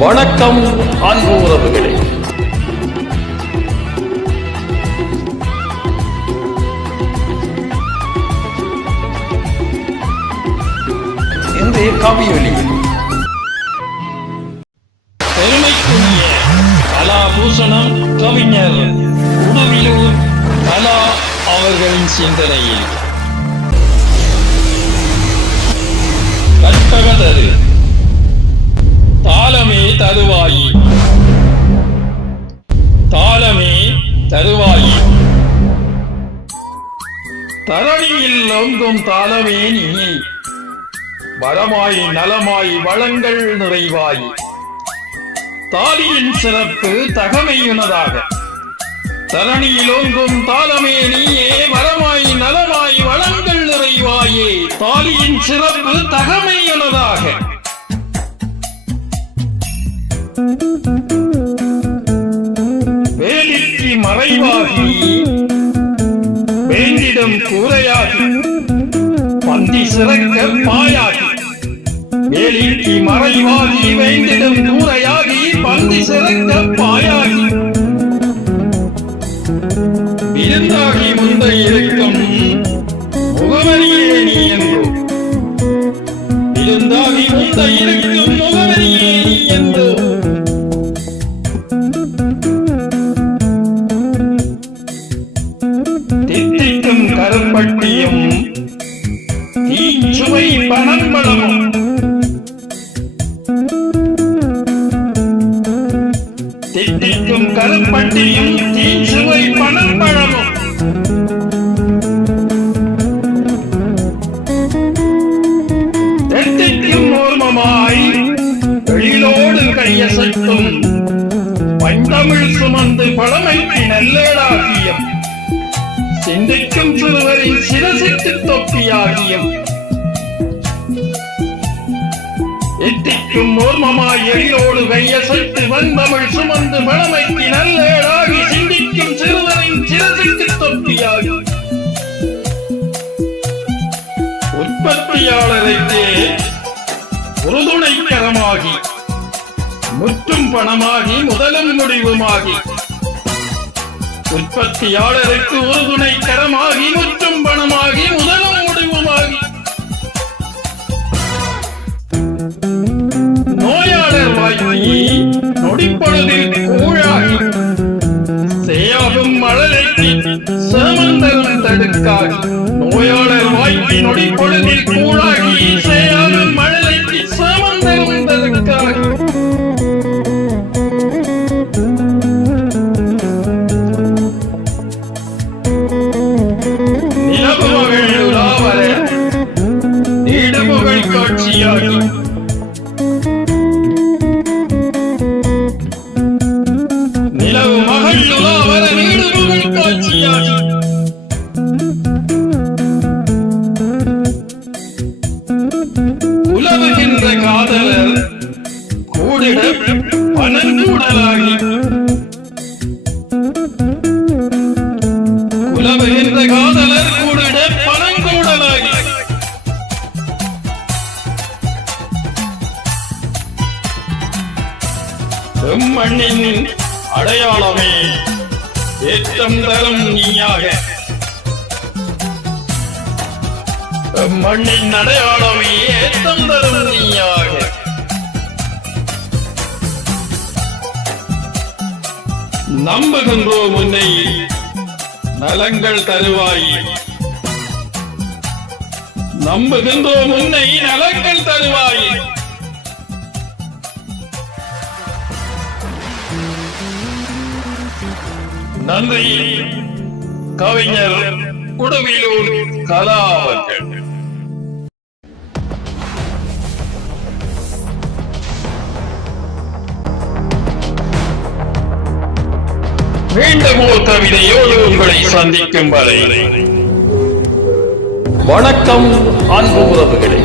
வணக்கம் அன்பு உறவுகளே. இன்றைய கவியொலியில் பெருமைக்குரிய கலாபூஷணம் கவிஞர் உடுவிலூர் கலா அவர்களின் சிந்தனையில் கற்பகதரு தாளமே தருவாயி, தாளமே தருவாயி, தரணியில் ஓங்கும் தாளமே நீ, வரமாய் நலமாய் வளங்கள் நிறைவாய், தாலியின் சிறப்பு தகமையுனதாக, தரணியில் ஓங்கும் தாளமே நீயே, வரமாய் நலமாய் வளங்கள் நிறைவாயே, தாலியின் சிறப்பு தகமையுனதாக. வேலிக்கு மறைவாகி வேண்டிடம் கூரையாகி பந்தி சிறக்க பாயாகி, வேலிக்கு மறைவாகி வேண்டிடம் கூரையாகி பந்தி சிறக்க பாயாகி, விருந்தாகி முந்த இருக்கும் முகவரியே நீ என்றோ, விருந்தாகி முந்த இருக்கும் முகவரியே நீ என்றோ, தித்திக்கும் கருப்பட்டியும் தீச்சுவை பனம்பழமும், தித்திக்கும் கருப்பட்டியும் தீச்சுவை பனம்பழமும், தெத்திக்கும் ஓர்மமாய் எழிலோடு கையசைக்கும் பைந்தமிழ் சுமந்து பழமைக்கு நல்லேடாகியம், சிந்திக்கும் சிறுவரின் சிரசிக்கு தொப்பியாகியம், எத்திக்கும் ஓர்மமாய் எழிலோடு கையசைத்து வந்தமிழ் சுமந்து பழமைக்கு நல்லேடாகி, சிந்திக்கும் சிறுவரின் சிரசிக்கு தொப்பியாகி, உற்பத்தியாளருக்கே உறுதுணைக்கரமாகி, முற்றும் பணமாகி முதலும் முடிவுமாகி, உற்பத்தியாளருக்கு உறுதுணை கரமாகி முற்றும் பணமாகி முதலும் முடிவுமாகி, நோயாளர் வாய்மையை நொடிப்பொழுதில் கூழாகி, சேயாகும் மழலைக்கு சேமந்தரும் தடுக்காகி, நோயாளர் வாய்மை நொடிப்பொழுதில் கூழாகி, சேயாகும் மழலைக்கு சேமந்தரும் தடுக்காகி, காட்சியாகி, நிலவு மகள் உலாவர நீடுபுகழ் காட்சியாகி, உலவுகின்ற காதலர் கூடிட பனங்கூடலாகி, உலவுகின்ற காதலர் கூடிட பனங்கூடலாகி, மண்ணின் அடையாளமே ஏற்றம் தரும் நீயாக, மண்ணின் அடையாளமே ஏற்றம் தரும் நீயாக, நம்புகின்றோம் உன்னை நலங்கள் தருவாய், நம்புகின்றோம் உன்னை நலங்கள் தருவாய். நன்றி. கவிஞர் உடுவிலூர் கலா அவர்கள். மீண்டும் ஒரு கவிதையோடு உங்களை சந்திக்கும் வரை வணக்கம் அன்பு உறவுகளே.